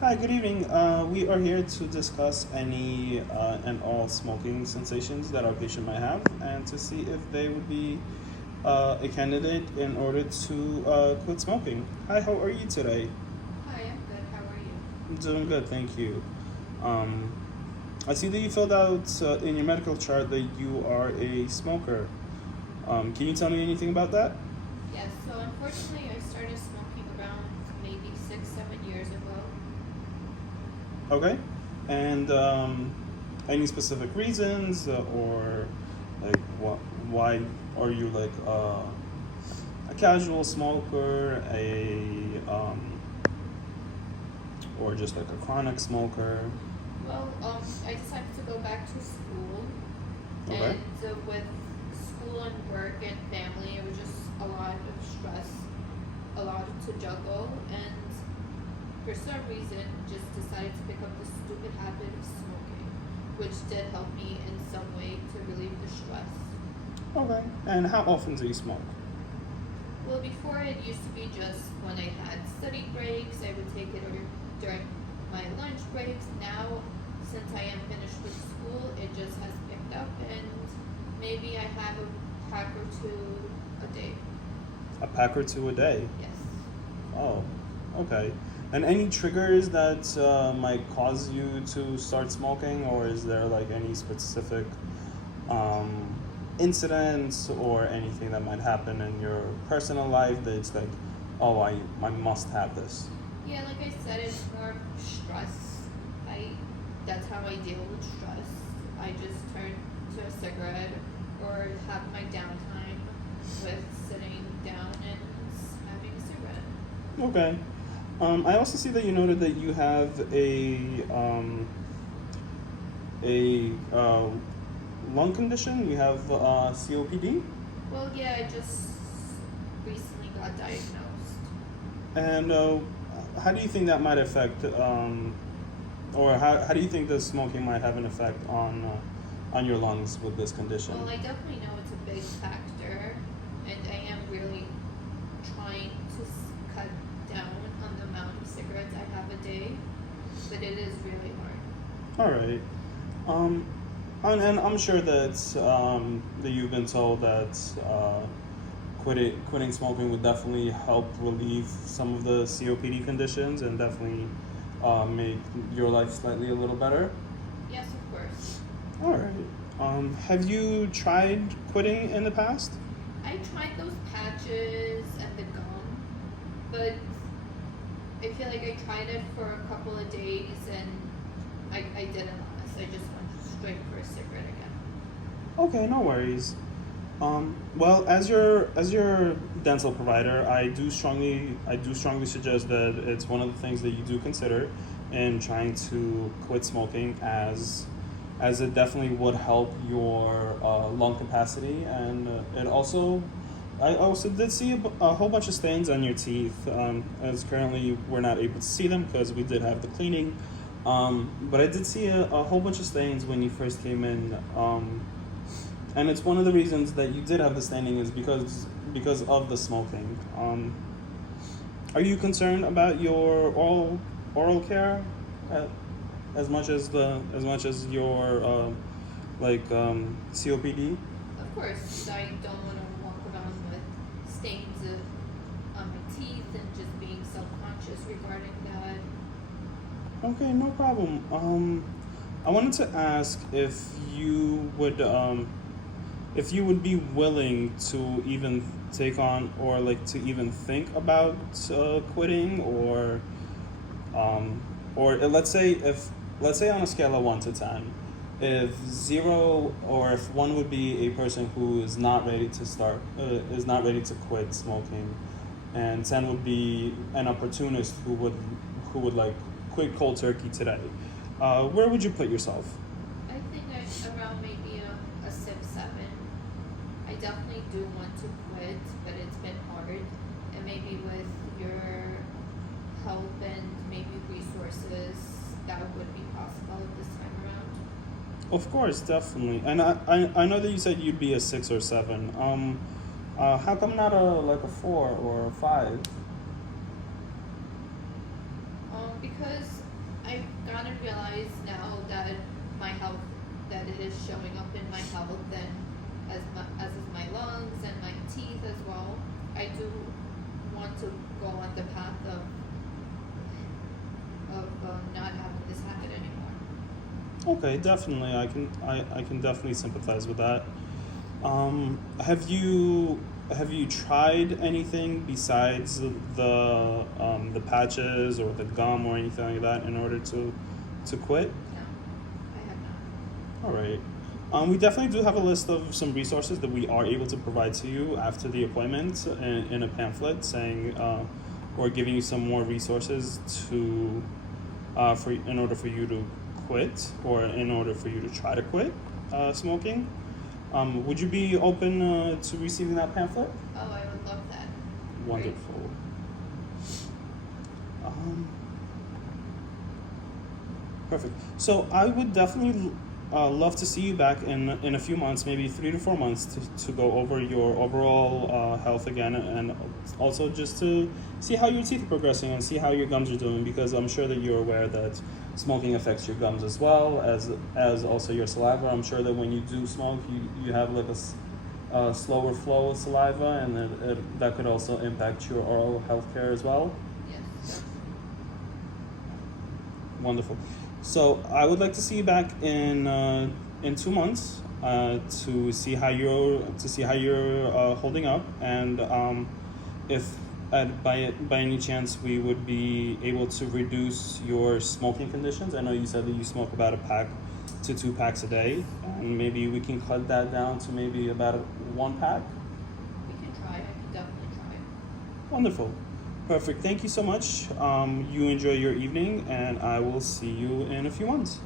Hi, good evening. We are here to discuss any and all smoking sensations that our patient might have and to see if they would be a candidate in order to quit smoking. Hi, how are you today? Hi, I'm good. How are you? I'm doing good, thank you. Um, I see that you filled out in your medical chart that you are a smoker. Can you tell me anything about that? Yes, so unfortunately, I started smoking around maybe 6, 7 years ago. Okay. And any specific reasons or like why are you like a casual smoker, a or just like a chronic smoker? Well, I decided to go back to school, Okay. and with school and work and family, it was just a lot of stress, a lot to juggle, and for some reason, just decided to pick up the stupid habit of smoking, which did help me in some way to relieve the stress. Okay. And how often do you smoke? Well, before it used to be just when I had study breaks, I would take it during my lunch breaks. Now, since I am finished with school, it just has picked up, and maybe I have a pack or two a day. A pack or two a day. Yes. Oh, okay. And any triggers that might cause you to start smoking, or is there like any specific um, incidents or anything that might happen in your personal life that it's like, oh, I must have this? Yeah, like I said, it's more stress. I That's how I deal with stress. I just turn to a cigarette or have my downtime with sitting down and having a cigarette. Okay. I also see that you noted that you have a lung condition. You have COPD. Well, yeah, I just recently got diagnosed. And how do you think that might affect, or how do you think the smoking might have an effect on your lungs with this condition? Well, I definitely know it's a big factor, and I am really trying to cut down on the amount of cigarettes I have a day, but it is really hard. All right. Um, and I'm sure that you've been told that quitting smoking would definitely help relieve some of the COPD conditions and definitely make your life slightly a little better. Yes, of course. All right. Have you tried quitting in the past? I tried those patches and the gum, but I feel like I tried it for a couple of days and I didn't last. I just went straight for a cigarette again. Okay, no worries. Well, as your dental provider, I do strongly suggest that it's one of the things that you do consider in trying to quit smoking, as it definitely would help your lung capacity, and I also did see a whole bunch of stains on your teeth. As currently we're not able to see them because we did have the cleaning, but I did see a whole bunch of stains when you first came in. And it's one of the reasons that you did have the staining is because of the smoking. Are you concerned about your oral care, uh, as much as your COPD? Of course, I don't want to walk around with stains on my teeth and just being self-conscious regarding that. Okay, no problem. I wanted to ask if you would be willing to even take on or like to even think about quitting, or let's say on a scale of 1 to 10, if 0 or if 1 would be a person who is not ready to quit smoking, and 10 would be an opportunist who would like quit cold turkey today. Where would you put yourself? I think around maybe a 6, 7. I definitely do want to quit, but it's been hard. And maybe with your help and maybe resources, that would be possible this time around. Of course, definitely. And I know that you said you'd be a 6 or 7. How come not a 4 or a 5? Because I've gotta realize now that my health, that it is showing up in my health, and as is my lungs and my teeth as well. I do want to go on the path of not having this happen anymore. Okay, definitely. I can definitely sympathize with that. Have you tried anything besides the patches or the gum or anything like that in order to quit? No, I have not. All right. We definitely do have a list of some resources that we are able to provide to you after the appointment in a pamphlet saying or giving you some more resources to for in order for you to quit or in order for you to try to quit smoking. Would you be open to receiving that pamphlet? Oh, I would love that. Wonderful. Um, Perfect. So I would definitely love to see you back in a few months, maybe 3 to 4 months, to go over your overall health again, and also just to see how your teeth are progressing and see how your gums are doing, because I'm sure that you're aware that smoking affects your gums as well as also your saliva. I'm sure that when you do smoke, you have like a slower flow of saliva, and that could also impact your oral health care as well. Yes. Wonderful. So I would like to see you back in 2 months to see how you're holding up, and if by any chance we would be able to reduce your smoking conditions. I know you said that you smoke about a pack to 2 packs a day, and maybe we can cut that down to maybe about 1 pack. We can try. I can definitely try. Wonderful. Perfect. Thank you so much. You enjoy your evening, and I will see you in a few months.